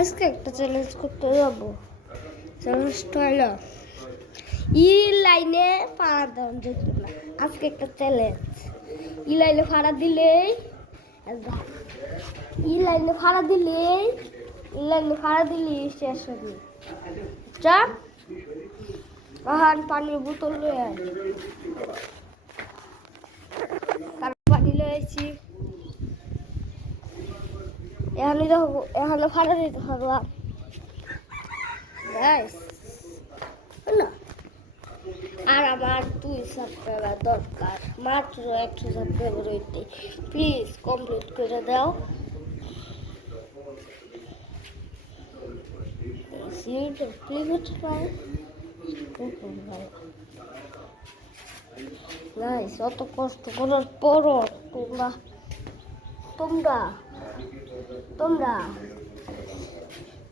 আজকে একটা চ্যালেঞ্জ করতে যাবো। চ্যালেঞ্জটা হলো ই লাইনে ফাড়া দেওয়া যেত না। আজকে একটা চ্যালেঞ্জ, ই লাইনে ফাড়া দিলেই ই লাইনে ফাড়া দিলেই শেষ হবে। চা পানির বোতল লয়ে আয়। পানি লয়ে আইছি। এখানে ফাড়া দিতে পারবা। আর আমার 2 সাবস্ক্রাইবার দরকার, মাত্র 100 সাবস্ক্রাইবার হইতে। প্লিজ কমপ্লিট করে দাও। গাইস, অত কষ্ট করার পরও তোমরা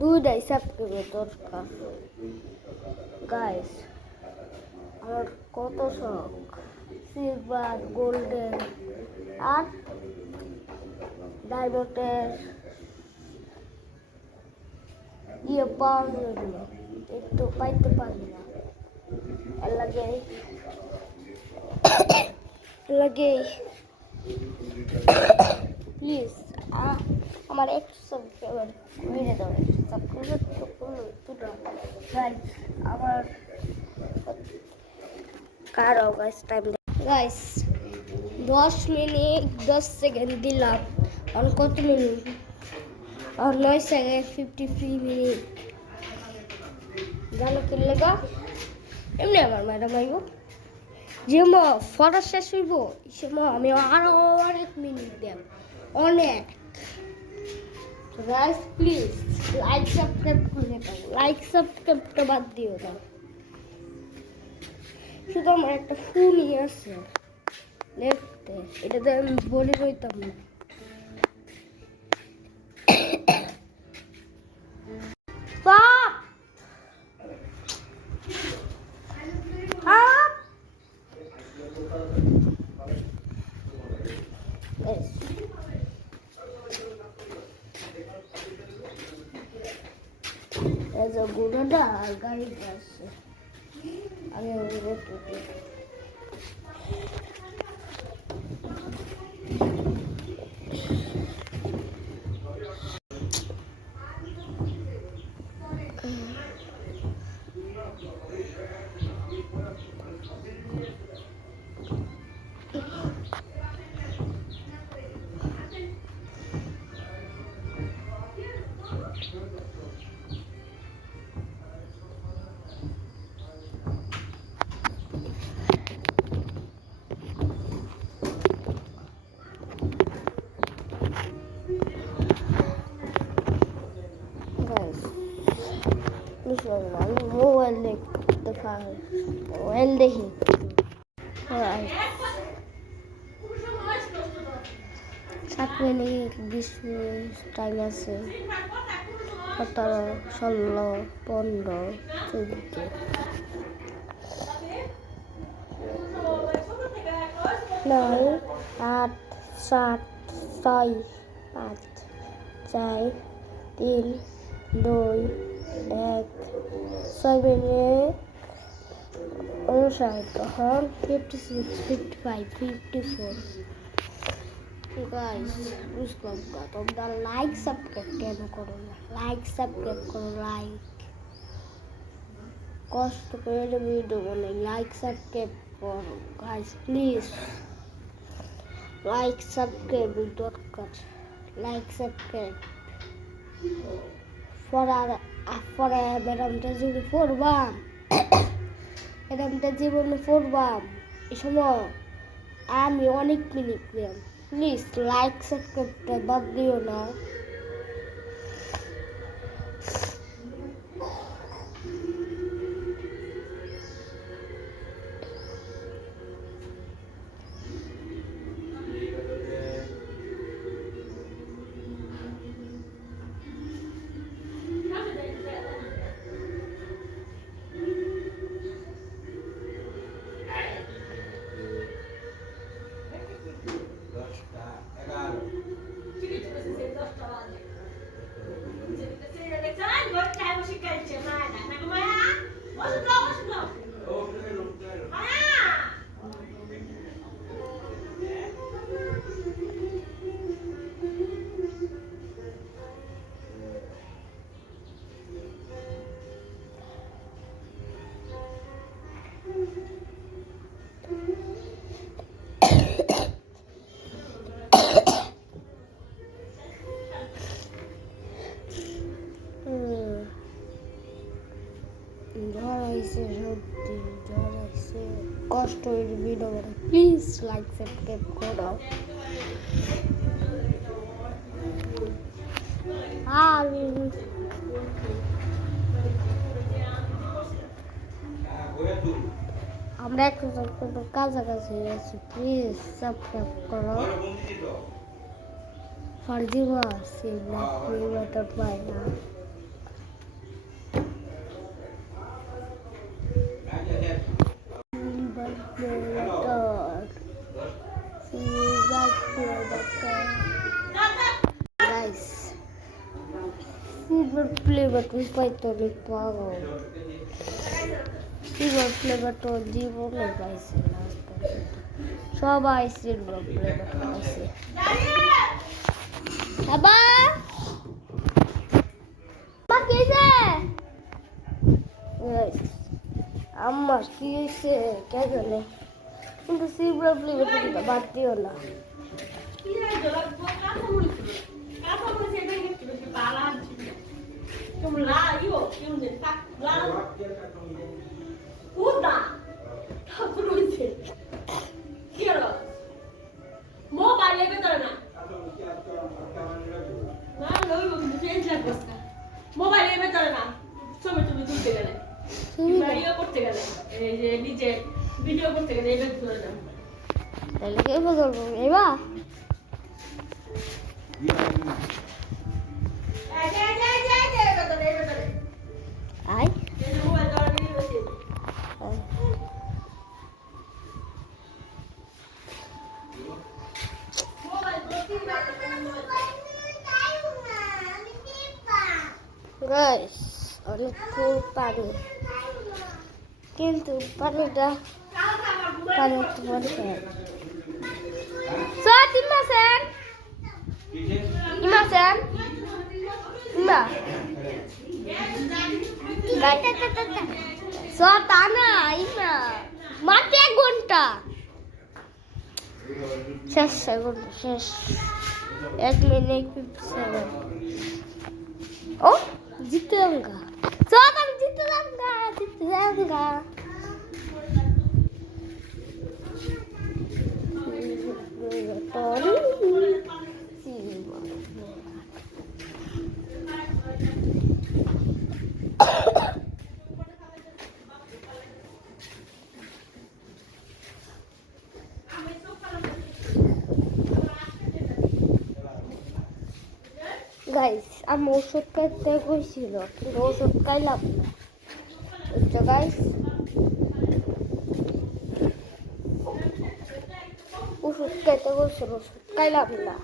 2 সাবস্ক্রাইবার দরকার। গাইস, আমার কত শখ সিলভার, গোল্ডেন আর ডায়মন্ডের পাওয়ার জন্য একটু পাইতে পারি না। এর লাগে প্লিজ আমার একটু সাবস্ক্রাইবার মেরে দাও। আমার কারো টাইম গাইস 10 মিনিট 10 সেকেন্ড দিলাম। আর কত মিনিট? আর 9 সেকেন্ড 53 মিনিট। জানো কি লেগা? এমনি আমার ম্যাডাম আইব যে মা ফটো শেষ হইব সে মা আমি আরো অনেক মিনিট দেব অনেক। গাইস প্লিজ লাইক সাবস্ক্রাইব করে দাও। লাইক সাবস্ক্রাইবটা বাদ দিও না। শুধু আমার একটা ফোনই আছে দেখতে, এটাতে আমি বলি কইতাম না। গুড়াটা গাড়ি আছে আমি মোবাইল দেখতে পারি, মোবাইল দেখি। 7 মিনিট 20 মিনিট টাইম আছে। 17, 16, 15, 14। 9, 8, 7, 6, 5, 4, 3, 2, 1। 6 মিনিট 59, তখন 56, 55, 54। গাইস বুঝলাম না তোমরা লাইক সাবস্ক্রাইব কেন করো না? লাইক সাবস্ক্রাইব করো, লাইক কষ্ট করে ভিডিও বানাই, লাইক সাবস্ক্রাইব করো গাইস প্লিজ। লাইক সাবস্ক্রাইব দরকার, লাইক সাবস্ক্রাইব পরে ম্যাডামটা যদি পড়বাম ম্যাডামটা জীবনে পড়বাম এই সময় আমি অনেক মিনিট পেলাম। প্লিজ লাইক সাবস্ক্রাইবটা বাদ দিও না। আইছে সত্যি জ্বর আইছে কষ্ট হইলে ভিডিও বানাই প্লিজ লাইক সাবস্ক্রাইব করো আর আমরা একটু কাছাকাছি আছি প্লিজ সাবস্ক্রাইব করো ফার্জিমা সিবলা প্লেবাটার পাই না গাইস সিলভার প্লেবার পাইতো অনেক পাগল সিলভার ফ্লেভার তো জীবনে পাইছে না সবাই সিলভার ফ্লেভার পাইছে বাবা কি হয়েছে আমার কি হয়েছে কে জানে কিন্তু সিলভার ফ্লেভার বাদ দিও না মোবাইলের ভেতরে না ছবি টবি তুলতে গেলে ভিডিও করতে গেলে এই যে নিজে ভিডিও করতে গেলে এই ভেতরে না তাহলে কে বলবো এবা আই গাইস অনেক পানি কিন্তু পানিটা একটু পরিষ্কার সব ইমাসেন ইমা সব টানা ইমা মাত্র 1 ঘন্টা শেষ শেষ 1 মিনিট 50 সেকেন্ড ও জিতে যাঙ্গা সব আমি জিতে যাঙ্গা গাইস আমি ওষুধ খাইতে গেছিল কিন্তু ওষুধ খাইলাম না বুঝছো গাইস ওষুধ খাইতে গেছিল ওষুধ খাইলাম না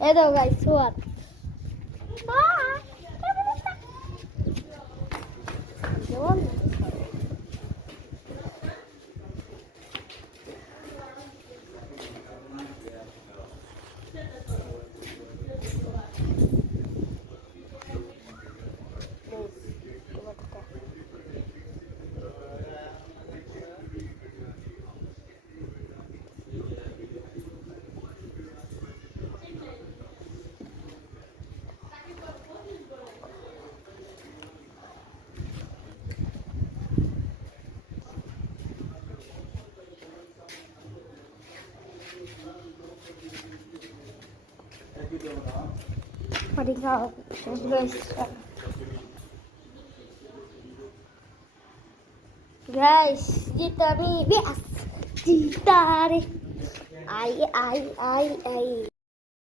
Hello guys, what? Paringa, guys, kita mi bias, cintare, ai.